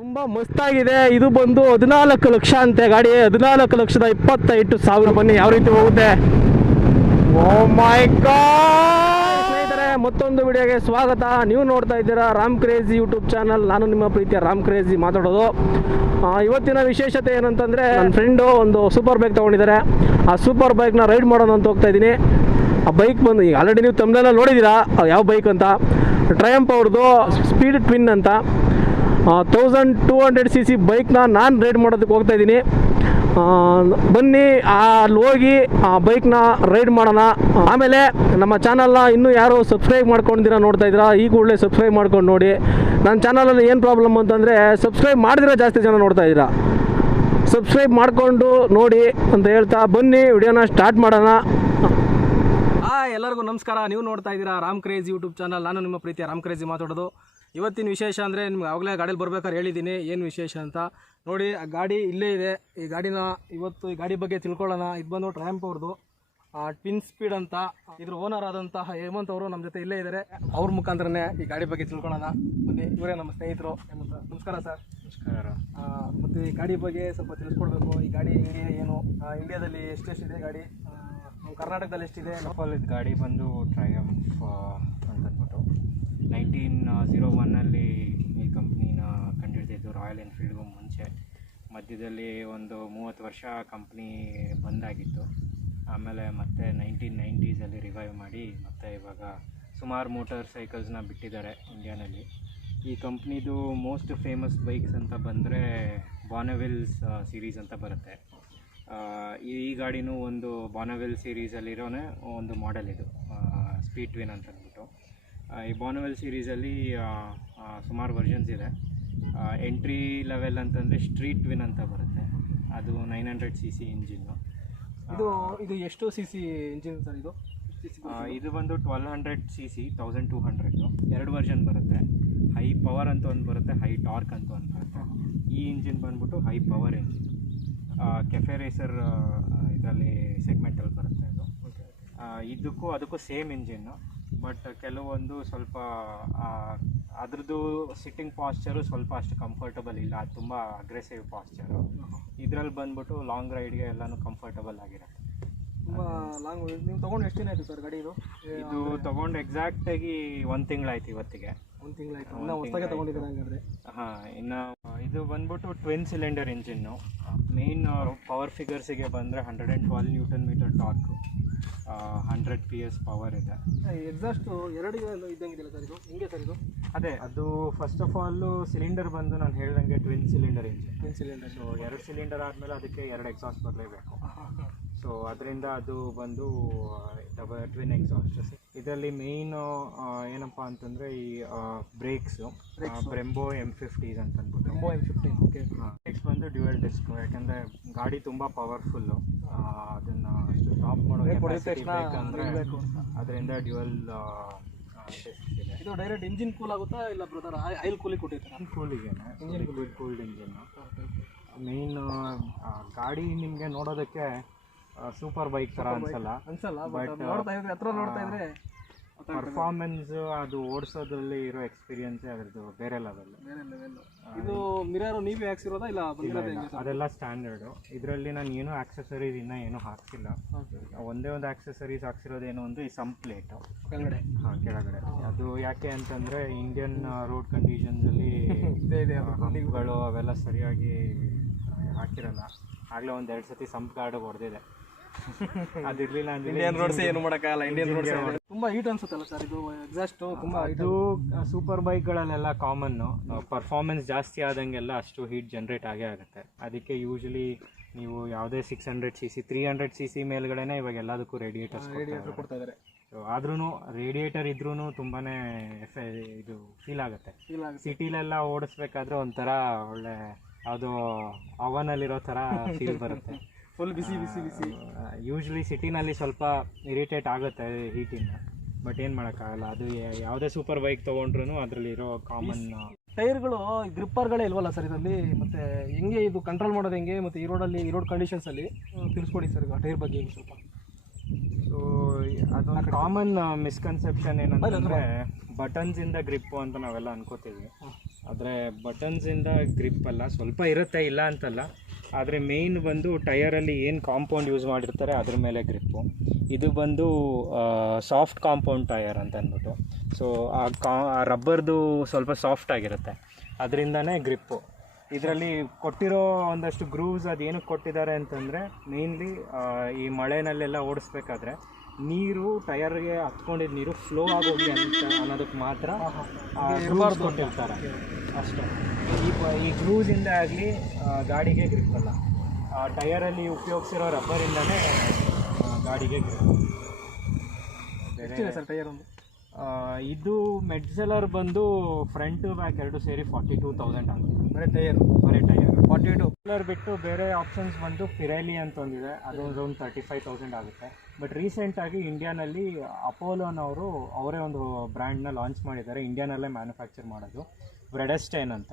ತುಂಬ ಮಸ್ತಾಗಿದೆ. ಇದು ಬಂದು 14 ಲಕ್ಷ ಅಂತೆ ಗಾಡಿ. 14,25,000. ಬನ್ನಿ ಯಾವ ರೀತಿ ಹೋಗುತ್ತೆ. ಓ ಮೈ ಗಾಡ್ ಸ್ನೇಹಿತರೆ, ಮತ್ತೊಂದು ವಿಡಿಯೋಗೆ ಸ್ವಾಗತ. ನೀವು ನೋಡ್ತಾ ಇದ್ದೀರಾ ರಾಮ್ ಕ್ರೇಜಿ ಯೂಟ್ಯೂಬ್ ಚಾನಲ್. ನಾನು ನಿಮ್ಮ ಪ್ರೀತಿಯ ರಾಮ್ ಕ್ರೇಜಿ ಮಾತಾಡೋದು. ಇವತ್ತಿನ ವಿಶೇಷತೆ ಏನಂತಂದರೆ, ನನ್ನ ಫ್ರೆಂಡು ಒಂದು ಸೂಪರ್ ಬೈಕ್ ತೊಗೊಂಡಿದ್ದಾರೆ. ಆ ಸೂಪರ್ ಬೈಕ್ನ ರೈಡ್ ಮಾಡೋಣ ಅಂತ ಹೋಗ್ತಾ ಇದ್ದೀನಿ. ಆ ಬೈಕ್ ಬಂದು ಈಗ ಆಲ್ರೆಡಿ ನೀವು ತಮ್ಮನೆಲ್ಲ ನೋಡಿದ್ದೀರಾ ಯಾವ ಬೈಕ್ ಅಂತ. ಟ್ರಯಂಫ್ ಅವ್ರದ್ದು ಸ್ಪೀಡ್ ಟ್ವಿನ್ ಅಂತ 1200cc ಬೈಕ್ನ ನಾನು ರೈಡ್ ಮಾಡೋದಕ್ಕೆ ಹೋಗ್ತಾ ಇದ್ದೀನಿ. ಬನ್ನಿ ಅಲ್ಲಿ ಹೋಗಿ ಆ ಬೈಕ್ನ ರೈಡ್ ಮಾಡೋಣ. ಆಮೇಲೆ ನಮ್ಮ ಚಾನಲ್ನ ಇನ್ನೂ ಯಾರು ಸಬ್ಸ್ಕ್ರೈಬ್ ಮಾಡ್ಕೊಂಡಿದ್ದೀರಾ ನೋಡ್ತಾ ಇದ್ದೀರಾ, ಈ ಕೂಡಲೇ ಸಬ್ಸ್ಕ್ರೈಬ್ ಮಾಡ್ಕೊಂಡು ನೋಡಿ. ನನ್ನ ಚಾನಲಲ್ಲಿ ಏನು ಪ್ರಾಬ್ಲಮ್ ಅಂತಂದರೆ, ಸಬ್ಸ್ಕ್ರೈಬ್ ಮಾಡಿದ್ರೆ ಜಾಸ್ತಿ ಜನ ನೋಡ್ತಾ ಇದ್ದೀರಾ. ಸಬ್ಸ್ಕ್ರೈಬ್ ಮಾಡಿಕೊಂಡು ನೋಡಿ ಅಂತ ಹೇಳ್ತಾ ಬನ್ನಿ ವಿಡಿಯೋನ ಸ್ಟಾರ್ಟ್ ಮಾಡೋಣ. ಎಲ್ಲರಿಗೂ ನಮಸ್ಕಾರ. ನೀವು ನೋಡ್ತಾ ಇದ್ದೀರಾ ರಾಮ್ ಕ್ರೇಜಿ ಯೂಟ್ಯೂಬ್ ಚಾನಲ್. ನಾನು ನಿಮ್ಮ ಪ್ರೀತಿಯ ರಾಮ್ ಕ್ರೇಜಿ ಮಾತಾಡೋದು. ಇವತ್ತಿನ ವಿಶೇಷ ಅಂದರೆ, ನಿಮ್ಗೆ ಆವಾಗಲೇ ಗಾಡೀಲಿ ಬರ್ಬೇಕಾದ್ರೆ ಹೇಳಿದ್ದೀನಿ ಏನು ವಿಶೇಷ ಅಂತ. ನೋಡಿ, ಆ ಗಾಡಿ ಇಲ್ಲೇ ಇದೆ. ಈ ಗಾಡಿನ ಇವತ್ತು ಈ ಗಾಡಿ ಬಗ್ಗೆ ತಿಳ್ಕೊಳ್ಳೋಣ. ಇದು ಬಂದು ಟ್ರಯಂಫ್ ಅವ್ರದ್ದು ಟ್ವಿನ್ ಸ್ಪೀಡ್ ಅಂತ. ಇದ್ರ ಓನರ್ ಆದಂತಹ ಹೇಮಂತ್ ಅವರು ನಮ್ಮ ಜೊತೆ ಇಲ್ಲೇ ಇದ್ದಾರೆ. ಅವ್ರ ಮುಖಾಂತರನೇ ಈ ಗಾಡಿ ಬಗ್ಗೆ ತಿಳ್ಕೊಳ್ಳೋಣ. ಬನ್ನಿ, ಇವರೇ ನಮ್ಮ ಸ್ನೇಹಿತರು. ಹೇಮಂತ್, ನಮಸ್ಕಾರ ಸರ್. ನಮಸ್ಕಾರ. ಮತ್ತು ಈ ಗಾಡಿ ಬಗ್ಗೆ ಸ್ವಲ್ಪ ತಿಳಿಸ್ಕೊಡ್ಬೇಕು. ಈ ಗಾಡಿ ಹೆಂಗೆ, ಏನು, ಇಂಡಿಯಾದಲ್ಲಿ ಎಷ್ಟೆಷ್ಟಿದೆ ಗಾಡಿ, ಕರ್ನಾಟಕದಲ್ಲಿ ಎಷ್ಟಿದೆ? ಇದು ಗಾಡಿ ಬಂದು ಟ್ರಯಂಫ್ ಅಂತಂದ್ಬಿಟ್ಟು 1901 ಈ ಕಂಪ್ನಿನ ಕಂಡುಹಿಡಿದಿದ್ದು. ರಾಯಲ್ ಎನ್ಫೀಲ್ಡ್ಗೂ ಮುಂಚೆ ಮಧ್ಯದಲ್ಲಿ ಒಂದು 30 ವರ್ಷ ಕಂಪ್ನಿ ಬಂದಾಗಿತ್ತು. ಆಮೇಲೆ ಮತ್ತೆ 1990s ರಿವೈವ್ ಮಾಡಿ ಮತ್ತೆ ಇವಾಗ ಸುಮಾರು ಮೋಟರ್ ಸೈಕಲ್ಸ್ನ ಬಿಟ್ಟಿದ್ದಾರೆ ಇಂಡಿಯಾನಲ್ಲಿ. ಈ ಕಂಪ್ನಿದು ಮೋಸ್ಟ್ ಫೇಮಸ್ ಬೈಕ್ಸ್ ಅಂತ ಬಂದರೆ ಬಾನವಿಲ್ಸ್ ಸೀರೀಸ್ ಅಂತ ಬರುತ್ತೆ. ಈ ಗಾಡಿನೂ ಒಂದು ಬಾನವೆಲ್ ಸೀರೀಸಲ್ಲಿರೋನೇ ಒಂದು ಮಾಡೆಲ್. ಇದು ಸ್ಪೀಡ್ ಟ್ವಿನ್ ಅಂತ ಅಂದ್ಬಿಟ್ಟು. ಈ ಬಾನವೆಲ್ ಸೀರೀಸಲ್ಲಿ ಸುಮಾರು ವರ್ಷನ್ಸ್ ಇದೆ. ಎಂಟ್ರಿ ಲೆವೆಲ್ ಅಂತಂದರೆ ಸ್ಟ್ರೀಟ್ ಟ್ವಿನ್ ಅಂತ ಬರುತ್ತೆ. ಅದು 900cc ಇಂಜಿನ್ನು. ಇದು ಎಷ್ಟು cc ಇಂಜಿನ್ ಸರ್? ಇದು ಬಂದು 1200cc 1200. ಎರಡು ವರ್ಷನ್ ಬರುತ್ತೆ. ಹೈ ಪವರ್ ಅಂತ ಒಂದು ಬರುತ್ತೆ, ಹೈ ಟಾರ್ಕ್ ಅಂತ ಒಂದು ಬರುತ್ತೆ. ಈ ಇಂಜಿನ್ ಬಂದ್ಬಿಟ್ಟು high power engine. Cafe racer ಇದರಲ್ಲಿ ಸೆಗ್ಮೆಂಟಲ್ಲಿ ಬರುತ್ತೆ ಅದು. ಅದಕ್ಕೂ ಸೇಮ್ ಇಂಜಿನ್ನು, ಬಟ್ ಕೆಲವೊಂದು ಸ್ವಲ್ಪ ಅದ್ರದ್ದು ಸಿಟ್ಟಿಂಗ್ ಪಾಸ್ಚರು ಸ್ವಲ್ಪ ಅಷ್ಟು ಕಂಫರ್ಟಬಲ್ ಇಲ್ಲ. ಅದು ತುಂಬ ಅಗ್ರೆಸಿವ್ ಪಾಸ್ಚರು. ಇದರಲ್ಲಿ ಬಂದ್ಬಿಟ್ಟು ಲಾಂಗ್ ರೈಡ್ಗೆ ಎಲ್ಲನೂ ಕಂಫರ್ಟಬಲ್ ಆಗಿರುತ್ತೆ. ತುಂಬ ಲಾಂಗ್. ನೀವು ತೊಗೊಂಡು ಎಷ್ಟು ದಿನ ಆಯಿತು ಸರ್ ಗಾಡಿ? ಇದು ತೊಗೊಂಡು ಎಕ್ಸಾಕ್ಟಾಗಿ 1 ತಿಂಗಳಾಯ್ತು ಇವತ್ತಿಗೆ. 1 ತಿಂಗಳಾಯ್ತು. ಇನ್ನು ಹೊಸದಾಗೆ ತೊಗೊಂಡಿದ್ದೀರಾ ಹಂಗಾದ್ರೆ? ಹಾಂ, ಇನ್ನು ಇದು ಬಂದ್ಬಿಟ್ಟು twin cylinder engine. Main power ಫಿಗರ್ಸಿಗೆ ಬಂದರೆ 112 Nm ಟಾರ್ಕು, 100 PS ಪವರ್ ಇದೆ. ಎಕ್ಸಾಸ್ಟು ಎರಡು ಇದ್ದಂಗಿದೆಯಲ್ಲ ಸರ್? ಇದು ಹೆಂಗೆ ಸರ್ ಇದು? ಅದೇ, ಅದು ಫಸ್ಟ್ ಆಫ್ ಆಲು ಸಿಲಿಂಡರ್ ಬಂದು ನಾನು ಹೇಳ್ದಂಗೆ twin cylinder engine. Twin cylinder. So 2 cylinder ಆದಮೇಲೆ ಅದಕ್ಕೆ 2 ಎಕ್ಸಾಸ್ಟ್ ಬರಲೇಬೇಕು. ಸೊ ಅದರಿಂದ ಅದು ಬಂದು ಟ್ವಿನ್ ಎಕ್ಸಾಸ್ಟ್. ಇದರಲ್ಲಿ ಮೇಯ್ನು ಏನಪ್ಪ ಅಂತಂದರೆ ಈ ಬ್ರೇಕ್ಸು ಬ್ರೆಂಬೋ M50s ಅಂತ ಅಂದ್ಬಿಟ್ಟು. Brembo M50. ಓಕೆ. ಬ್ರೇಕ್ಸ್ ಬಂದು ಡ್ಯುಯಲ್ ಡಿಸ್ಕ್. ಯಾಕೆಂದರೆ ಗಾಡಿ ತುಂಬ ಪವರ್ಫುಲ್ಲು. ಅದನ್ನು ಅಷ್ಟು ಸ್ಟಾಪ್ ಮಾಡೋಕ್ಕೆ ಬೇಕಂದರೆ ಅದರಿಂದ ಡ್ಯುಯಲ್ ಡಿಸ್ಕ್ ಇದೆ. ಇದು ಡೈರೆಕ್ಟ್ ಇಂಜಿನ್ ಕೂಲ್ ಆಗುತ್ತಾ ಇಲ್ಲ ಬ್ರದರ್ ಆಯಿಲ್ ಕೂಲಿಗೆ ಕೊಟ್ಟಿರ್ತಾರೆ? ಕೂಲಿಗೇನೆ, ಇಂಜಿನ್ ಕೂಲ್ಡ್ ಇಂಜಿನ್ನು. ಮೇಯ್ನ್ ಗಾಡಿ ನಿಮಗೆ ನೋಡೋದಕ್ಕೆ ಸೂಪರ್ ಬೈಕ್ ಥರ ಅನ್ಸಲ್ಲ, ಬಟ್ ನೋಡ್ತಾ ಇದ್ರೆ ಪರ್ಫಾರ್ಮೆನ್ಸ್, ಅದು ಓಡಿಸೋದ್ರಲ್ಲಿ ಇರೋ ಎಕ್ಸ್ಪೀರಿಯನ್ಸೇ ಅದರದ್ದು ಬೇರೆ ಲೆವೆಲ್. ಇದು ಮಿರರ್ ನೀವೇ ಹಾಕ್ಸಿರೋದಾ ಇಲ್ಲ? ಅದೆಲ್ಲ ಸ್ಟ್ಯಾಂಡರ್ಡು. ಇದರಲ್ಲಿ ನಾನು ಏನೂ ಆಕ್ಸೆಸರೀಸ್ ಇನ್ನೂ ಏನೂ ಹಾಕ್ಸಿಲ್ಲ. ಒಂದೇ ಒಂದು ಆಕ್ಸೆಸರೀಸ್ ಹಾಕ್ಸಿರೋದೇನು ಒಂದು ಈ ಸಮ್ ಪ್ಲೇಟು ಕೆಳಗಡೆ. ಹಾಂ, ಕೆಳಗಡೆ. ಅದು ಯಾಕೆ ಅಂತಂದರೆ ಇಂಡಿಯನ್ ರೋಡ್ ಕಂಡೀಷನ್ಸಲ್ಲಿ ಹಂಪ್ಗಳು ಅವೆಲ್ಲ ಸರಿಯಾಗಿ ಹಾಕಿರಲ್ಲ. ಆಗಲೇ 1-2 ಸತಿ ಸಂಪ್ ಗಾರ್ಡ್ ಹೊಡೆದಿದೆ. ಅದಿರಲಿಲ್ಲ ಅಂದರೆ ಇಂಡಿಯನ್ ರೋಡ್ಸ್ ಏನು ಮಾಡೋಕ್ಕಾಗಲ್ಲ. ಇಂಡಿಯನ್ ರೋಡ್ಸ್ ತುಂಬ ಹೀಟ್ ಅನ್ಸುತ್ತಲ್ಲ ಸರ್ ಇದು ಎಕ್ಸಾಸ್ಟು? ತುಂಬ ಇದು ಸೂಪರ್ ಬೈಕ್ಗಳಲ್ಲೆಲ್ಲ ಕಾಮನ್ನು. ಪರ್ಫಾರ್ಮೆನ್ಸ್ ಜಾಸ್ತಿ ಆದಂಗೆಲ್ಲ ಅಷ್ಟು ಹೀಟ್ ಜನ್ರೇಟ್ ಆಗೇ ಆಗುತ್ತೆ. ಅದಕ್ಕೆ ಯೂಶ್ವಲಿ ನೀವು ಯಾವುದೇ 600cc 300cc ಮೇಲ್ಗಡೆನೇ ಇವಾಗ ಎಲ್ಲದಕ್ಕೂ ರೇಡಿಯೇಟರ್ ಕೊಡ್ತಾ ಇದ್ದಾರೆ. ಸೊ ಆದ್ರೂ ರೇಡಿಯೇಟರ್ ಇದ್ರೂ ತುಂಬಾ ಇದು ಫೀಲ್ ಆಗುತ್ತೆ. ಸಿಟಿಲೆಲ್ಲ ಓಡಿಸ್ಬೇಕಾದ್ರೆ ಒಂಥರ ಒಳ್ಳೆ ಯಾವುದೋ ಅವನಲ್ಲಿರೋ ಥರ ಫೀಲ್ ಬರುತ್ತೆ. ಫುಲ್ ಬಿಸಿ ಬಿಸಿ ಬಿಸಿ. ಯೂಶ್ವಲಿ ಸಿಟಿನಲ್ಲಿ ಸ್ವಲ್ಪ ಇರಿಟೇಟ್ ಆಗುತ್ತೆ ಹೀಟಿಂದ, ಬಟ್ ಏನು ಮಾಡೋಕ್ಕಾಗಲ್ಲ. ಅದು ಯಾವುದೇ ಸೂಪರ್ ಬೈಕ್ ತೊಗೊಂಡ್ರು ಅದರಲ್ಲಿರೋ ಕಾಮನ್. ಟೈರ್ಗಳು ಗ್ರಿಪ್ಪರ್ಗಳೇ ಇಲ್ವಲ್ಲ ಸರ್ ಇದರಲ್ಲಿ? ಮತ್ತು ಹೆಂಗೆ ಇದು ಕಂಟ್ರೋಲ್ ಮಾಡೋದು ಹೆಂಗೆ? ಮತ್ತು ಈ ರೋಡ್ ಕಂಡೀಷನ್ಸಲ್ಲಿ ತಿಳಿಸ್ಕೊಡಿ ಸರ್ ಟೈರ್ ಬಗ್ಗೆ ಸ್ವಲ್ಪ. ಸೊ ಅದೊಂದು ಕಾಮನ್ ಮಿಸ್ಕನ್ಸೆಪ್ಷನ್ ಏನಂತಂದರೆ ಬಟನ್ಸಿಂದ ಗ್ರಿಪ್ಪು ಅಂತ ನಾವೆಲ್ಲ ಅನ್ಕೋತೀವಿ. ಆದರೆ ಬಟನ್ಸಿಂದ ಗ್ರಿಪ್ ಅಲ್ಲ, ಸ್ವಲ್ಪ ಇರುತ್ತೆ, ಇಲ್ಲ ಅಂತಲ್ಲ. ಆದರೆ ಮೇಯ್ನ್ ಬಂದು ಟಯರಲ್ಲಿ ಏನು ಕಾಂಪೌಂಡ್ ಯೂಸ್ ಮಾಡಿರ್ತಾರೆ ಅದ್ರ ಮೇಲೆ ಗ್ರಿಪ್ಪು. ಇದು ಬಂದು ಸಾಫ್ಟ್ ಕಾಂಪೌಂಡ್ ಟಯರ್ ಅಂತ ಅಂದ್ಬಿಟ್ಟು. ಸೊ ಆ ರಬ್ಬರ್ದು ಸ್ವಲ್ಪ ಸಾಫ್ಟ್ ಆಗಿರುತ್ತೆ, ಅದರಿಂದನೇ ಗ್ರಿಪ್ಪು. ಇದರಲ್ಲಿ ಕೊಟ್ಟಿರೋ ಒಂದಷ್ಟು ಗ್ರೂವ್ಸ್ ಅದು ಏನಕ್ಕೆ ಕೊಟ್ಟಿದ್ದಾರೆ ಅಂತಂದರೆ ಮೇಯ್ನ್ಲಿ ಈ ಮಳೆನಲ್ಲೆಲ್ಲ ಓಡಿಸ್ಬೇಕಾದ್ರೆ ನೀರು ಟಯರ್ಗೆ ಹತ್ಕೊಂಡಿದ್ದ ನೀರು ಫ್ಲೋ ಆಗೋಗಿ ಅಂತ ಅನ್ನೋದಕ್ಕೆ ಮಾತ್ರ ಗ್ರೂವ್ಸ್ ಕೊಟ್ಟಿರ್ತಾರೆ ಅಷ್ಟೇ. ಈ ಗ್ರೂವ್ಸಿಂದ ಆಗಲಿ ಗಾಡಿಗೆ ಗ್ರಿಪ್ ಅಲ್ಲ, ಟಯರಲ್ಲಿ ಉಪಯೋಗಿಸಿರೋ ರಬ್ಬರಿಂದನೇ ಗಾಡಿಗೆ ಗ್ರಿಪ್. ಸರ್ ಟೈರ್ ಒಂದು ಇದು ಮೆಡ್ಸೆಲರ್ ಬಂದು ಫ್ರಂಟ್ ಬ್ಯಾಕ್ ಎರಡು ಸೇರಿ 42,000 ಆಗುತ್ತೆ. ಬರೀ ಟೈರ್ 42 ಬಿಟ್ಟು ಬೇರೆ ಆಪ್ಷನ್ಸ್ ಬಂದು ಪಿರೇಲಿ ಅಂತ ಒಂದಿದೆ, ಅದು ಒಂದು 35,000 ಆಗುತ್ತೆ. ಬಟ್ ರೀಸೆಂಟಾಗಿ ಇಂಡಿಯಾನಲ್ಲಿ ಅಪೋಲೋನವರು ಅವರೇ ಒಂದು ಬ್ರ್ಯಾಂಡ್ನ ಲಾಂಚ್ ಮಾಡಿದ್ದಾರೆ, ಇಂಡಿಯಾನಲ್ಲೇ ಮ್ಯಾನುಫ್ಯಾಕ್ಚರ್ ಮಾಡೋದು, ಬ್ರೆಡಸ್ಟೈನ್ ಅಂತ.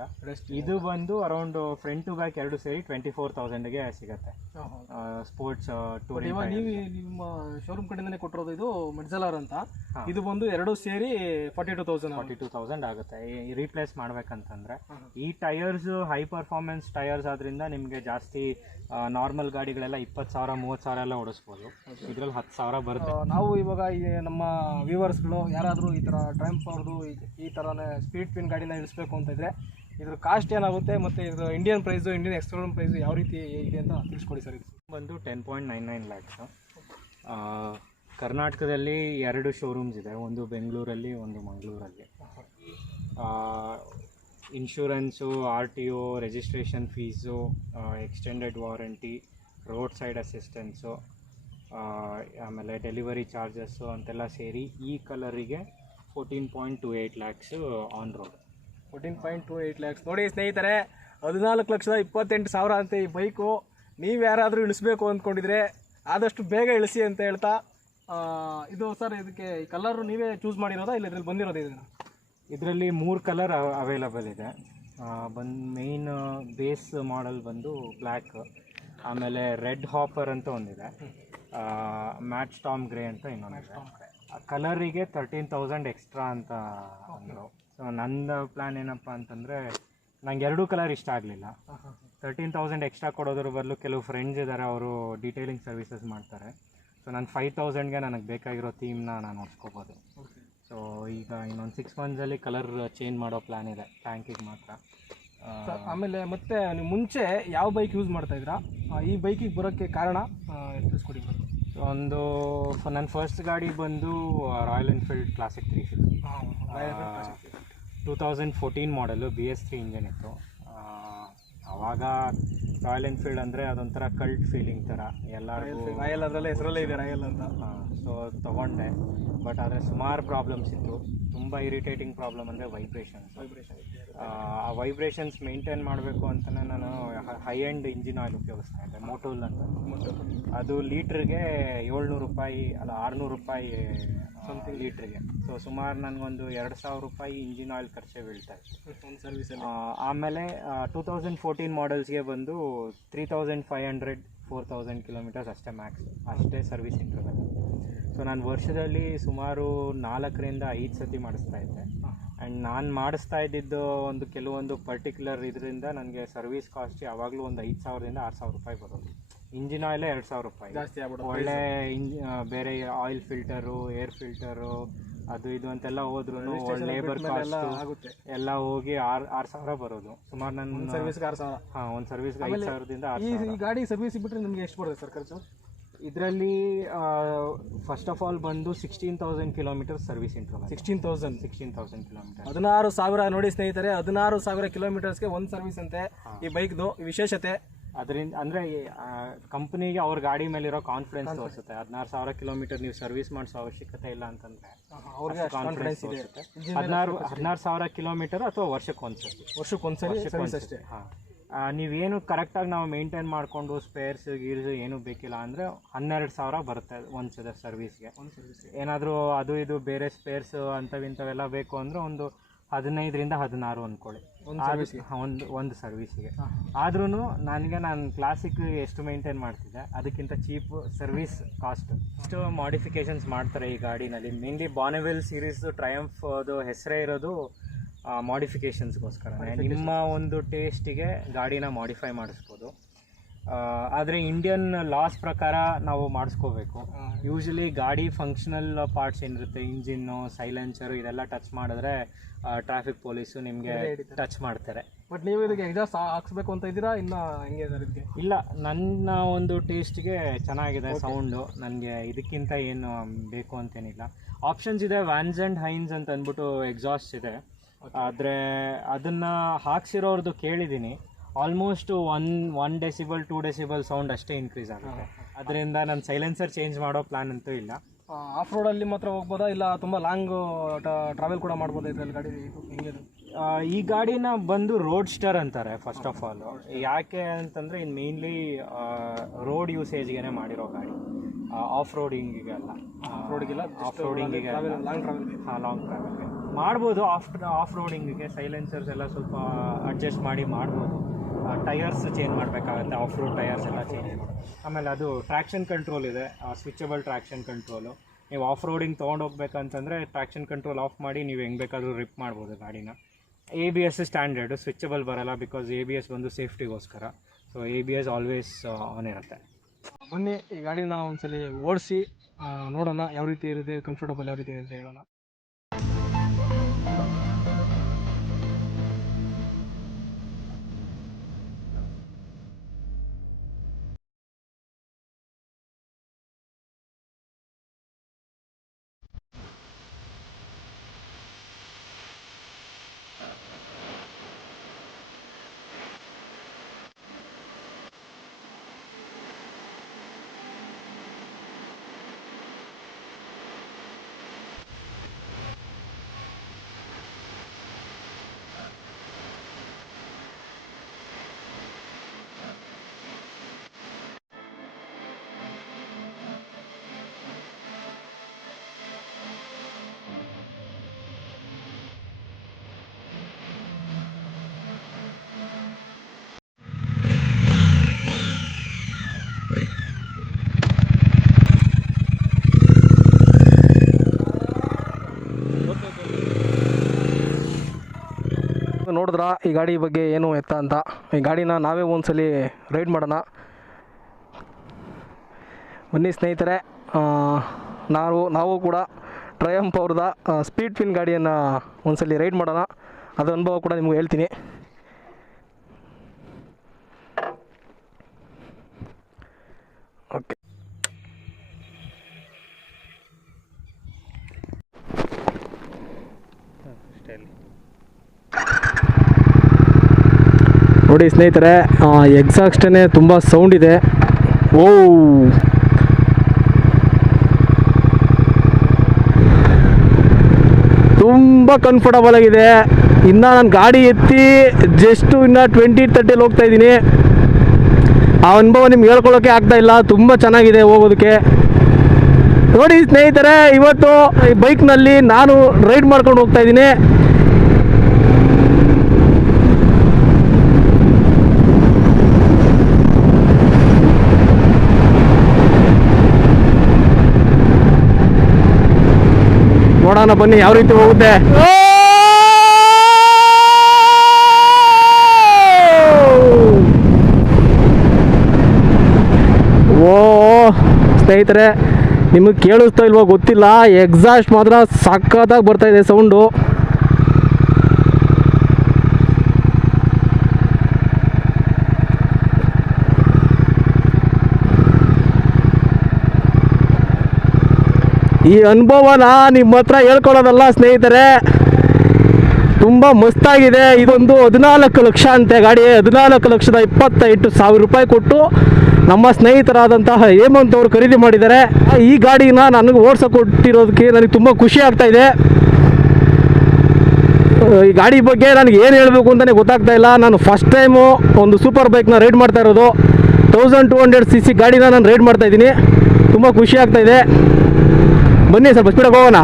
ಇದು ಬಂದು ಅರೌಂಡ್ ಫ್ರಂಟ್ ಟು ಬ್ಯಾಕ್ ಎರಡು ಸೇರಿ 24,000ಗೆ ಸಿಗುತ್ತೆ. Sports touring. ನೀವು ನಿಮ್ಮ ಶೋರೂಮ್ ಕಡೆಯಿಂದನೇ ಕೊಟ್ಟಿರೋದು ಇದು ಮೆಡ್ಸೆಲರ್ ಅಂತ. ಇದು ಬಂದು ಎರಡು ಸೇರಿ 42,000 ಆಗುತ್ತೆ ರೀಪ್ಲೇಸ್ ಮಾಡ್ಬೇಕಂತಂದ್ರೆ. ಈ ಟೈರ್ಸ್ ಹೈ ಪರ್ಫಾರ್ಮೆನ್ಸ್ ಟೈರ್ಸ್ ಆದ್ರಿಂದ ನಿಮಗೆ ಜಾಸ್ತಿ ನಾರ್ಮಲ್ ಗಾಡಿಗಳೆಲ್ಲ 20,000 30,000 ಎಲ್ಲ ಓಡಿಸ್ಬೋದು, ಇದ್ರಲ್ಲಿ 10,000 ಬರುತ್ತೆ. ನಾವು ಇವಾಗ ಈ ನಮ್ಮ ವ್ಯೂವರ್ಸ್ಗಳು ಯಾರಾದರೂ ಈ ಥರ ಟ್ರಂಪ್ ಅವ್ರದ್ದು ಈ ಥರನೇ ಸ್ಪೀಡ್ ಟ್ವಿನ್ ಗಾಡಿನ ಇಳಿಸ್ಬೇಕು ಅಂತ ಇದ್ದರೆ ಇದ್ರ ಕಾಸ್ಟ್ ಏನಾಗುತ್ತೆ ಮತ್ತು ಇದ್ರ Indian price, Indian external price ಯಾವ ರೀತಿ ಇದೆ ಅಂತ ತಿಳಿಸ್ಕೊಡಿ ಸರ್. ಇದು ಬಂದು 10.99 lakhs. ಕರ್ನಾಟಕದಲ್ಲಿ 2 ಶೋರೂಮ್ಸ್ ಇದೆ, ಒಂದು ಬೆಂಗಳೂರಲ್ಲಿ ಒಂದು ಮಂಗಳೂರಲ್ಲಿ. Insurance, RTO, registration fees, extended warranty, road side assistance, ಆಮೇಲೆ ಡೆಲಿವರಿ ಚಾರ್ಜಸ್ಸು ಅಂತೆಲ್ಲ ಸೇರಿ ಈ ಕಲರಿಗೆ 14.28 lakhs ಆನ್ ರೋಡ್. 14.28 lakhs. ನೋಡಿ ಸ್ನೇಹಿತರೆ, 14,28,000 ಅಂತೆ ಈ ಬೈಕು. ನೀವು ಯಾರಾದರೂ ಇಳಿಸ್ಬೇಕು ಅಂದ್ಕೊಂಡಿದ್ರೆ ಆದಷ್ಟು ಬೇಗ ಇಳಿಸಿ ಅಂತ ಹೇಳ್ತಾ, ಇದು ಸರ್ ಇದಕ್ಕೆ ಕಲರು ನೀವೇ ಚೂಸ್ ಮಾಡಿರೋದಾ ಇಲ್ಲ ಇದ್ರಲ್ಲಿ ಬಂದಿರೋದು? ಇದರಲ್ಲಿ 3 ಕಲರ್ ಅವೈಲಬಲ್ ಇದೆ. ಮೇಯ್ನ್ ಬೇಸ್ ಮಾಡೆಲ್ ಬಂದು ಬ್ಲ್ಯಾಕ್, ಆಮೇಲೆ ರೆಡ್ ಹಾಪರ್ ಅಂತ ಒಂದಿದೆ, ಮ್ಯಾಟ್ ಸ್ಟಾಮ್ ಗ್ರೇ ಅಂತ ಇನ್ನೊಂದಿದೆ. ಕಲರಿಗೆ 13,000 ಎಕ್ಸ್ಟ್ರಾ ಅಂತ ಅಂದರು. ಸೊ ನನ್ನ ಪ್ಲ್ಯಾನ್ ಏನಪ್ಪ ಅಂತಂದರೆ, ನಂಗೆ 2 ಕಲರ್ ಇಷ್ಟ ಆಗಲಿಲ್ಲ. 13,000 ಎಕ್ಸ್ಟ್ರಾ ಕೊಡೋದ್ರ ಬದಲು ಕೆಲವು ಫ್ರೆಂಡ್ಸ್ ಇದ್ದಾರೆ, ಅವರು ಡೀಟೇಲಿಂಗ್ ಸರ್ವಿಸಸ್ ಮಾಡ್ತಾರೆ. ಸೊ ನಾನು 5,000ಗೆ ನನಗೆ ಬೇಕಾಗಿರೋ ಥೀಮ್ನ ನಾನು ಹೊಡ್ಸ್ಕೋಬೋದು. ಸೊ ಈಗ ಇನ್ನೊಂದು 6 monthsಲ್ಲಿ ಕಲರ್ ಚೇಂಜ್ ಮಾಡೋ ಪ್ಲ್ಯಾನ್ ಇದೆ, ಟ್ಯಾಂಕಿಗೆ ಮಾತ್ರ. ಆಮೇಲೆ ಮತ್ತೆ ನೀವು ಮುಂಚೆ ಯಾವ ಬೈಕ್ ಯೂಸ್ ಮಾಡ್ತಾಯಿದ್ರಾ, ಈ ಬೈಕಿಗೆ ಬರೋಕ್ಕೆ ಕಾರಣ ತಿಳಿಸ್ಕೊಡಿ. ಒಂದು ನನ್ನ ಫಸ್ಟ್ ಗಾಡಿ ಬಂದು ರಾಯಲ್ ಎನ್ಫೀಲ್ಡ್ ಕ್ಲಾಸಿಕ್ 350, 2014 ಮಾಡಲು, BS3 ಇಂಜನ್ ಇತ್ತು. ಆವಾಗ ರಾಯಲ್ ಎನ್ಫೀಲ್ಡ್ ಅಂದರೆ ಅದೊಂಥರ ಕಲ್ಟ್ ಫೀಲಿಂಗ್ ಥರ ಎಲ್ಲರಿಗೂ. ರಾಯಲ್ ಅದರಲ್ಲೇ ಹೆಸರಲ್ಲೇ ಇದೆ ರಾಯಲ್ ಅಂತ. ಸೊ ತೊಗೊಂಡೆ. ಬಟ್ ಆದರೆ ಸುಮಾರು ಪ್ರಾಬ್ಲಮ್ಸ್ ಇತ್ತು. ತುಂಬ ಇರಿಟೇಟಿಂಗ್ ಪ್ರಾಬ್ಲಮ್ ಅಂದರೆ ವೈಬ್ರೇಷನ್ಸ್. ಆ ವೈಬ್ರೇಷನ್ಸ್ ಮೇಂಟೈನ್ ಮಾಡಬೇಕು ಅಂತಲೇ ನಾನು ಹೈ ಎಂಡ್ ಇಂಜಿನ್ ಆಯಿಲ್ ಉಪಯೋಗಿಸ್ತಾ ಇದ್ದೆ, ಮೋಟೋಲ್ ಅಂತ. ಅದು ಲೀಟ್ರಿಗೆ 700 ರೂಪಾಯಿ ಅಲ್ಲ 600 ರೂಪಾಯಿ ಸಮಥಿಂಗ್ ಲೀಟ್ರಿಗೆ. ಸೊ ಸುಮಾರು ನನಗೊಂದು 2,000 ರೂಪಾಯಿ ಇಂಜಿನ್ ಆಯಿಲ್ ಖರ್ಚೆ ಬೀಳ್ತಾ ಇತ್ತು ಒಂದು ಸರ್ವಿಸಲ್ಲಿ. ಆಮೇಲೆ 2014 ಮಾಡಲ್ಸ್ಗೆ ಬಂದು 3,500 4,000 ಕಿಲೋಮೀಟರ್ಸ್ ಅಷ್ಟೇ ಮ್ಯಾಕ್ಸ್, ಅಷ್ಟೇ ಸರ್ವಿಸ್ ಇಂಟರ್ವಲ್. ಸೊ ನಾನು ವರ್ಷದಲ್ಲಿ ಸುಮಾರು 4ರಿಂದ 5 ಸತಿ ಮಾಡಿಸ್ತಾ ಇದ್ದೆ. ಆ್ಯಂಡ್ ನಾನು ಮಾಡಿಸ್ತಾ ಇದ್ದಿದ್ದು ಕೆಲವೊಂದು ಪರ್ಟಿಕ್ಯುಲರ್ ಇದರಿಂದ ನನಗೆ ಸರ್ವಿಸ್ ಕಾಸ್ಟ್ ಯಾವಾಗಲೂ ಒಂದು 5,000ರಿಂದ 6,000 ರೂಪಾಯಿ ಬರೋದು. ಇಂಜಿನ್ ಆಯಿಲೇ 2,000 ರೂಪಾಯಿ ಜಾಸ್ತಿ ಆಗ್ಬಿಡೋದು. ಒಳ್ಳೆ ಬೇರೆ ಆಯಿಲ್ ಫಿಲ್ಟರು, ಏರ್ ಫಿಲ್ಟರು, ಅದು ಇದು ಅಂತೆಲ್ಲ ಹೋದ್ರೂ ಲೇಬರ್ ಕಾಸ್ಟ್ ಆಗುತ್ತೆ ಎಲ್ಲ ಹೋಗಿ 6,000 ಬರೋದು ಸುಮಾರು. ನನ್ನ ಸರ್ವಿಸ್ಗೆ 6,000. ಹಾಂ, ಒಂದು ಸರ್ವಿಸ್ಗೆ 5,000ದಿಂದ 6,000. ಈ ಗಾಡಿ ಸರ್ವಿಸ್ ಬಿಟ್ಟರೆ ನಿಮಗೆ ಎಷ್ಟು ಬರುತ್ತೆ ಸರ್ ಖರ್ಚು? ಇದರಲ್ಲಿ ಫಸ್ಟ್ ಆಫ್ ಆಲ್ ಬಂದು 16,000 ಕಿಲೋಮೀಟರ್ ಸರ್ವಿಸ್ ಇಂಟರ್ವಲ್. 16,000 ಕಿಲೋಮೀಟರ್, 16,000. ನೋಡಿ ಸ್ನೇಹಿತರೆ, 16,000 ಕಿಲೋಮೀಟರ್ಸ್ಗೆ ಒಂದು ಸರ್ವಿಸ್ ಅಂತೆ ಈ ಬೈಕ್ದು ವಿಶೇಷತೆ. ಅದರಿಂದ ಅಂದರೆ ಕಂಪ್ನಿಗೆ ಅವ್ರ ಗಾಡಿ ಮೇಲಿರೋ ಕಾನ್ಫಿಡೆನ್ಸ್ ತೋರಿಸುತ್ತೆ. 16,000 ಕಿಲೋಮೀಟರ್ ನೀವು ಸರ್ವಿಸ್ ಮಾಡಿಸೋ ಅವಶ್ಯಕತೆ ಇಲ್ಲ ಅಂತಂದರೆ ಅವ್ರಿಗೆ ಕಾನ್ಫಿಡೆನ್ಸ್ ತೋರಿಸುತ್ತೆ. 16,000 ಕಿಲೋಮೀಟರ್ ಅಥವಾ ವರ್ಷಕ್ಕೊಂದ್ಸರಿ ಸರ್ವಿಸ್ ಅಷ್ಟೇ. ಹಾಂ, ನೀವೇನು ಕರೆಕ್ಟಾಗಿ ನಾವು ಮೇಂಟೈನ್ ಮಾಡಿಕೊಂಡು ಸ್ಪೇರ್ಸ್ ಗೀರ್ಸು ಏನೂ ಬೇಕಿಲ್ಲ ಅಂದರೆ 12,000 ಬರುತ್ತೆ ಒಂದು ಸರ್ವಿಸ್ಗೆ. ಏನಾದರೂ ಅದು ಇದು ಬೇರೆ ಸ್ಪೇರ್ಸ್ ಅಂಥವಿಂಥವೆಲ್ಲ ಬೇಕು ಅಂದರೆ ಒಂದು 15ರಿಂದ 16 ಅಂದ್ಕೊಳ್ಳಿ ಒಂದು ಸರ್ವಿಸಿಗೆ. ಹಾಂ. ಆದ್ರೂ ನಾನು ಕ್ಲಾಸಿಕ್ ಎಷ್ಟು ಮೇಂಟೈನ್ ಮಾಡ್ತಿದ್ದೆ ಅದಕ್ಕಿಂತ ಚೀಪ್ ಸರ್ವಿಸ್ ಕಾಸ್ಟ್. ಇಷ್ಟು ಮಾಡಿಫಿಕೇಶನ್ಸ್ ಮಾಡ್ತಾರೆ ಈ ಗಾಡಿನಲ್ಲಿ. ಮೇನ್ಲಿ ಬಾನೆವೆಲ್ ಸೀರೀಸ್ ಟ್ರಯಂಫ್ ಅದು ಹೆಸರೇ ಇರೋದು ಮಾಡಿಫಿಕೇಶನ್ಸ್ಗೋಸ್ಕರ. ನಿಮ್ಮ ಒಂದು ಟೇಸ್ಟಿಗೆ ಗಾಡಿನ ಮಾಡಿಫೈ ಮಾಡಿಸ್ಬೋದು. ಆದರೆ ಇಂಡಿಯನ್ ಲಾಸ್ ಪ್ರಕಾರ ನಾವು ಮಾಡಿಸ್ಕೋಬೇಕು. ಯೂಶಲಿ ಗಾಡಿ ಫಂಕ್ಷನಲ್ ಪಾರ್ಟ್ಸ್ ಏನಿರುತ್ತೆ, ಇಂಜಿನ್ನು, ಸೈಲೆನ್ಸರು, ಇದೆಲ್ಲ ಟಚ್ ಮಾಡಿದ್ರೆ ಟ್ರಾಫಿಕ್ ಪೊಲೀಸು ನಿಮಗೆ ಟಚ್ ಮಾಡ್ತಾರೆ. ಬಟ್ ನೀವು ಇದಕ್ಕೆ ಎಕ್ಸಾಸ್ಟ್ ಹಾಕ್ಸ್ಬೇಕು ಅಂತ ಇದ್ದೀರಾ ಇನ್ನು ಹೆಂಗೆ ಸರ್ ಇದಕ್ಕೆ? ಇಲ್ಲ, ನನ್ನ ಒಂದು ಟೇಸ್ಟ್ಗೆ ಚೆನ್ನಾಗಿದೆ ಸೌಂಡು. ನನಗೆ ಇದಕ್ಕಿಂತ ಏನು ಬೇಕು ಅಂತೇನಿಲ್ಲ. ಆಪ್ಷನ್ಸ್ ಇದೆ. ವ್ಯಾನ್ಸ್ ಆ್ಯಂಡ್ ಹೈನ್ಸ್ ಅಂತ ಅಂದ್ಬಿಟ್ಟು ಎಕ್ಸಾಸ್ಟ್ ಇದೆ. ಆದರೆ ಅದನ್ನು ಹಾಕ್ಸಿರೋರ್ದು ಕೇಳಿದ್ದೀನಿ. ಆಲ್ಮೋಸ್ಟ್ 1 ಡೆಸಿಬಲ್ 2 ಡೆಸಿಬಲ್ ಸೌಂಡ್ ಅಷ್ಟೇ ಇನ್ಕ್ರೀಸ್ ಆಗುತ್ತೆ. ಅದರಿಂದ ನಾನು ಸೈಲೆನ್ಸರ್ ಚೇಂಜ್ ಮಾಡೋ ಪ್ಲ್ಯಾನ್ ಅಂತೂ ಇಲ್ಲ. ಆಫ್ ರೋಡಲ್ಲಿ ಮಾತ್ರ ಹೋಗ್ಬೋದಾ ಇಲ್ಲ ತುಂಬ ಲಾಂಗ್ ಟ್ರಾವೆಲ್ ಕೂಡ ಮಾಡ್ಬೋದಾ ಇದರಲ್ಲಿ ಗಾಡಿ? ಹೆಂಗೆ ಈ ಗಾಡಿನ ಬಂದು ರೋಡ್ ಸ್ಟರ್ ಅಂತಾರೆ ಫಸ್ಟ್ ಆಫ್ ಆಲ್. ಯಾಕೆ ಅಂತಂದರೆ ಇದು ಮೇನ್ಲಿ ರೋಡ್ ಯೂಸೇಜ್ಗೆ ಮಾಡಿರೋ ಗಾಡಿ, ಆಫ್ ರೋಡಿಂಗಿಗೆ ಅಲ್ಲ. ಆಫ್ ರೋಡಿಂಗಿಗೆ ಲಾಂಗ್ ಟ್ರಾವೆಲ್. ಲಾಂಗ್ ಟ್ರಾವೆಲ್ಗೆ ಮಾಡ್ಬೋದು. ಆಫ್ ರೋಡಿಂಗಿಗೆ ಸೈಲೆನ್ಸರ್ಸ್ ಎಲ್ಲ ಸ್ವಲ್ಪ ಅಡ್ಜಸ್ಟ್ ಮಾಡಿ ಮಾಡ್ಬೋದು. ಟೈರ್ಸ್ ಚೇಂಜ್ ಮಾಡಬೇಕಾಗತ್ತೆ, ಆಫ್ ರೋಡ್ ಟೈರ್ಸ್ ಎಲ್ಲ ಚೇಂಜ್ ಮಾಡಿ. ಆಮೇಲೆ ಅದು ಟ್ರ್ಯಾಕ್ಷನ್ ಕಂಟ್ರೋಲ್ ಇದೆ, ಸ್ವಿಚಬಲ್ ಟ್ರ್ಯಾಕ್ಷನ್ ಕಂಟ್ರೋಲು. ನೀವು ಆಫ್ ರೋಡಿಂಗ್ ತೊಗೊಂಡೋಗ್ಬೇಕಂತಂದರೆ ಟ್ರ್ಯಾಕ್ಷನ್ ಕಂಟ್ರೋಲ್ ಆಫ್ ಮಾಡಿ ನೀವು ಹೆಂಗೆ ಬೇಕಾದರೂ ರಿಪ್ ಮಾಡ್ಬೋದು ಗಾಡಿನ. ABS ಸ್ಟ್ಯಾಂಡರ್ಡು, ಸ್ವಿಚಬಲ್ ಬರೋಲ್ಲ. ಬಿಕಾಸ್ ABS ಬಂದು ಸೇಫ್ಟಿಗೋಸ್ಕರ. ಸೊ ABS ಆಲ್ವೇಸ್ ಆನ್ ಇರುತ್ತೆ. ಬನ್ನಿ ಈ ಗಾಡಿನ ಒಂದ್ಸಲಿ ಓಡಿಸಿ ನೋಡೋಣ ಯಾವ ರೀತಿ ಇರುತ್ತೆ, ಕಂಫರ್ಟಬಲ್ ಯಾವ ರೀತಿ ಇರುತ್ತೆ ಹೇಳೋಣ. ನೋಡಿದ್ರ ಈ ಗಾಡಿ ಬಗ್ಗೆ ಏನು ಎತ್ತ ಅಂತ. ಈ ಗಾಡಿನ ನಾವೇ ಒಂದ್ಸಲಿ ರೈಡ್ ಮಾಡೋಣ. ಬನ್ನಿ ಸ್ನೇಹಿತರೆ, ನಾವು ಕೂಡ ಟ್ರಯಂಫ್ ಅವ್ರದ ಸ್ಪೀಡ್ ಫಿನ್ ಗಾಡಿಯನ್ನು ಒಂದ್ಸಲಿ ರೈಡ್ ಮಾಡೋಣ. ಅದರ ಅನುಭವ ಕೂಡ ನಿಮ್ಗೆ ಹೇಳ್ತೀನಿ. ಓಕೆ, ನೋಡಿ ಸ್ನೇಹಿತರೆ, ಎಕ್ಸಾಕ್ಟೇ ತುಂಬ ಸೌಂಡ್ ಇದೆ. ಓ, ತುಂಬ ಕಂಫರ್ಟಬಲ್ ಆಗಿದೆ. ಇನ್ನು ನಾನು ಗಾಡಿ ಎತ್ತಿ ಜಸ್ಟು ಇನ್ನು 20-30 ಹೋಗ್ತಾ ಇದ್ದೀನಿ. ಆ ಅನುಭವ ನಿಮ್ಗೆ ಹೇಳ್ಕೊಳ್ಳೋಕ್ಕೆ ಆಗ್ತಾ ಇಲ್ಲ. ತುಂಬ ಚೆನ್ನಾಗಿದೆ ಹೋಗೋದಕ್ಕೆ. ನೋಡಿ ಸ್ನೇಹಿತರೆ, ಇವತ್ತು ಈ ಬೈಕ್ನಲ್ಲಿ ನಾನು ರೈಡ್ ಮಾಡ್ಕೊಂಡು ಹೋಗ್ತಾ ಇದ್ದೀನಿ. ನೋಡೋಣ ಬನ್ನಿ ಯಾವ ರೀತಿ ಹೋಗುತ್ತೆ. ಓ ಸ್ನೇಹಿತರೆ, ನಿಮಗೆ ಕೇಳಿಸ್ತಾ ಇಲ್ವೋ ಗೊತ್ತಿಲ್ಲ, ಎಕ್ಸಾಸ್ಟ್ ಮಾತ್ರ ಸಖತ್ತಾಗಿ ಬರ್ತಾ ಇದೆ ಸೌಂಡು. ಈ ಅನುಭವನ ನಿಮ್ಮ ಹತ್ರ ಹೇಳ್ಕೊಳ್ಳೋದಲ್ಲ ಸ್ನೇಹಿತರೆ, ತುಂಬ ಮಸ್ತಾಗಿದೆ. ಇದೊಂದು 14 ಲಕ್ಷ ಅಂತೆ ಗಾಡಿ. 14,25,000 ರೂಪಾಯಿ ಕೊಟ್ಟು ನಮ್ಮ ಸ್ನೇಹಿತರಾದಂತಹ ಹೇಮಂತ್ ಅವರು ಖರೀದಿ ಮಾಡಿದ್ದಾರೆ. ಈ ಗಾಡಿನ ನನಗೆ ಓಡಿಸೋ ಕೊಟ್ಟಿರೋದಕ್ಕೆ ನನಗೆ ತುಂಬ ಖುಷಿ ಆಗ್ತಾ ಇದೆ. ಈ ಗಾಡಿ ಬಗ್ಗೆ ನನಗೆ ಏನು ಹೇಳಬೇಕು ಅಂತಲೇ ಗೊತ್ತಾಗ್ತಾ ಇಲ್ಲ. ನಾನು ಫಸ್ಟ್ ಟೈಮು ಒಂದು ಸೂಪರ್ ಬೈಕ್ನ ರೈಡ್ ಮಾಡ್ತಾ ಇರೋದು. 1200cc ಗಾಡಿನ ನಾನು ರೈಡ್ ಮಾಡ್ತಾ ಇದ್ದೀನಿ. ತುಂಬ ಖುಷಿ ಆಗ್ತಾ ಇದೆ. ಬನ್ನಿ ಸ್ವಲ್ಪ ಸ್ಪೀಡಾಗಿ ಹೋಗೋಣ.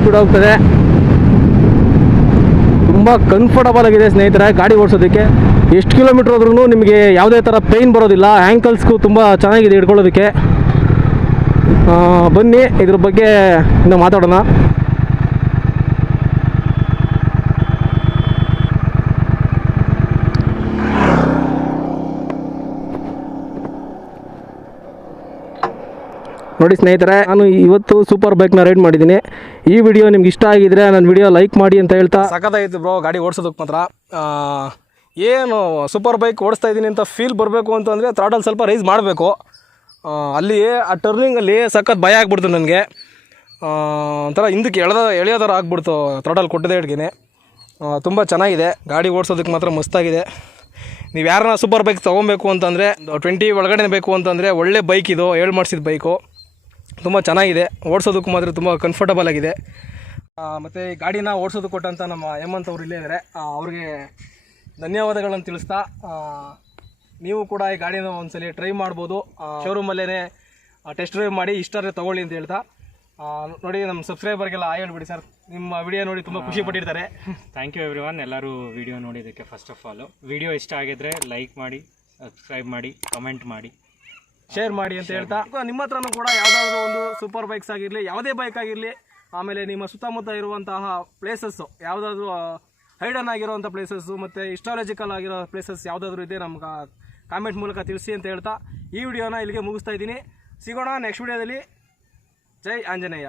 ಸ್ಪೀಡ್ ಹೋಗ್ತದೆ. ತುಂಬ ಕಂಫರ್ಟಬಲ್ ಆಗಿದೆ ಸ್ನೇಹಿತರೆ ಗಾಡಿ ಓಡಿಸೋದಕ್ಕೆ. ಎಷ್ಟು ಕಿಲೋಮೀಟ್ರ್ ಹೋದ್ರೂ ನಿಮಗೆ ಯಾವುದೇ ಥರ ಪೇಯ್ನ್ ಬರೋದಿಲ್ಲ. ಆ್ಯಂಕಲ್ಸ್ಗೂ ತುಂಬ ಚೆನ್ನಾಗಿದೆ ಹಿಡ್ಕೊಳ್ಳೋದಕ್ಕೆ. ಬನ್ನಿ ಇದ್ರ ಬಗ್ಗೆ ಇನ್ನು ಮಾತಾಡೋಣ. ನೋಡಿ ಸ್ನೇಹಿತರೆ, ನಾನು ಇವತ್ತು ಸೂಪರ್ ಬೈಕ್ನ ರೈಡ್ ಮಾಡಿದ್ದೀನಿ. ಈ ವಿಡಿಯೋ ನಿಮ್ಗೆ ಇಷ್ಟ ಆಗಿದ್ರೆ ನನ್ನ ವಿಡಿಯೋ ಲೈಕ್ ಮಾಡಿ ಅಂತ ಹೇಳ್ತಾ, ಸಖತ್ತಾಗಿತ್ತು ಬ್ರೋ ಗಾಡಿ ಓಡಿಸೋದಕ್ಕೆ ಮಾತ್ರ. ಏನು ಸೂಪರ್ ಬೈಕ್ ಓಡಿಸ್ತಾ ಇದ್ದೀನಿ ಅಂತ ಫೀಲ್ ಬರಬೇಕು ಅಂತಂದರೆ ಥ್ರಾಟಲ್ ಸ್ವಲ್ಪ ರೈಸ್ ಮಾಡಬೇಕು. ಅಲ್ಲಿ ಆ ಟರ್ನಿಂಗಲ್ಲಿ ಸಖತ್ ಭಯ ಆಗ್ಬಿಡ್ತು ನನಗೆ. ಒಂಥರ ಹಿಂದಕ್ಕೆ ಎಳೆಯೋ ಥರ ಆಗ್ಬಿಡ್ತು ಥ್ರಾಟಲ್ ಕೊಟ್ಟದೇ ಹಿಡ್ಗೆ. ತುಂಬ ಚೆನ್ನಾಗಿದೆ ಗಾಡಿ ಓಡಿಸೋದಕ್ಕೆ ಮಾತ್ರ ಮಸ್ತಾಗಿದೆ. ನೀವು ಯಾರನ್ನ ಸೂಪರ್ ಬೈಕ್ ತೊಗೊಬೇಕು ಅಂತಂದರೆ 20 ಒಳಗಡೆ ಬೇಕು ಅಂತಂದರೆ ಒಳ್ಳೆ ಬೈಕ್ ಇದು, 7 ಮಾಡಿಸಿದ ಬೈಕು. ತುಂಬ ಚೆನ್ನಾಗಿದೆ, ಓಡಿಸೋದಕ್ಕೂ ಮಾತ್ರ ತುಂಬ ಕಂಫರ್ಟಬಲ್ ಆಗಿದೆ. ಮತ್ತು ಈ ಗಾಡಿನ ಓಡಿಸೋದಕ್ಕೆ ಕೊಟ್ಟಂಥ ನಮ್ಮ ಹೇಮಂತ್ ಅವರು ಇಲ್ಲೇ ಇದ್ದಾರೆ, ಅವ್ರಿಗೆ ಧನ್ಯವಾದಗಳನ್ನು ತಿಳಿಸ್ತಾ, ನೀವು ಕೂಡ ಈ ಗಾಡಿನ ಒಂದ್ಸಲಿ ಟ್ರೈ ಮಾಡ್ಬೋದು. ಶೋರೂಮಲ್ಲೇ ಟೆಸ್ಟ್ ಡ್ರೈವ್ ಮಾಡಿ ಇಷ್ಟಾದ್ರೆ ತೊಗೊಳ್ಳಿ ಅಂತ ಹೇಳ್ತಾ, ನೋಡಿ ನಮ್ಮ ಸಬ್ಸ್ಕ್ರೈಬರ್ಗೆಲ್ಲ ಹೇಳ್ಬಿಡಿ ಸರ್, ನಿಮ್ಮ ವಿಡಿಯೋ ನೋಡಿ ತುಂಬ ಖುಷಿ ಪಟ್ಟಿರ್ತಾರೆ. ಥ್ಯಾಂಕ್ ಯು ಎವ್ರಿವನ್, ಎಲ್ಲರೂ ವಿಡಿಯೋ ನೋಡಿದ್ದಕ್ಕೆ. ಫಸ್ಟ್ ಆಫ್ ಆಲು ವಿಡಿಯೋ ಇಷ್ಟ ಆಗಿದ್ರೆ ಲೈಕ್ ಮಾಡಿ, ಸಬ್ಸ್ಕ್ರೈಬ್ ಮಾಡಿ, ಕಮೆಂಟ್ ಮಾಡಿ, ಶೇರ್ ಮಾಡಿ ಅಂತ ಹೇಳ್ತಾ, ನಿಮ್ಮ ಹತ್ರನೂ ಕೂಡ ಯಾವುದಾದ್ರೂ ಒಂದು ಸೂಪರ್ ಬೈಕ್ಸ್ ಆಗಿರಲಿ, ಯಾವುದೇ ಬೈಕ್ ಆಗಿರಲಿ, ಆಮೇಲೆ ನಿಮ್ಮ ಸುತ್ತಮುತ್ತ ಇರುವಂತಹ ಪ್ಲೇಸಸ್ಸು ಯಾವುದಾದ್ರೂ ಹೈಡನ್ ಆಗಿರುವಂಥ ಪ್ಲೇಸಸ್ಸು ಮತ್ತು ಹಿಸ್ಟಾಲಜಿಕಲ್ ಆಗಿರೋ ಪ್ಲೇಸಸ್ ಯಾವುದಾದ್ರೂ ಇದೆ ನಮ್ಗೆ ಕಾಮೆಂಟ್ ಮೂಲಕ ತಿಳಿಸಿ ಅಂತ ಹೇಳ್ತಾ ಈ ವಿಡಿಯೋನ ಇಲ್ಲಿಗೆ ಮುಗಿಸ್ತಾ ಇದ್ದೀನಿ. ಸಿಗೋಣ ನೆಕ್ಸ್ಟ್ ವಿಡಿಯೋದಲ್ಲಿ. ಜೈ ಆಂಜನೇಯ.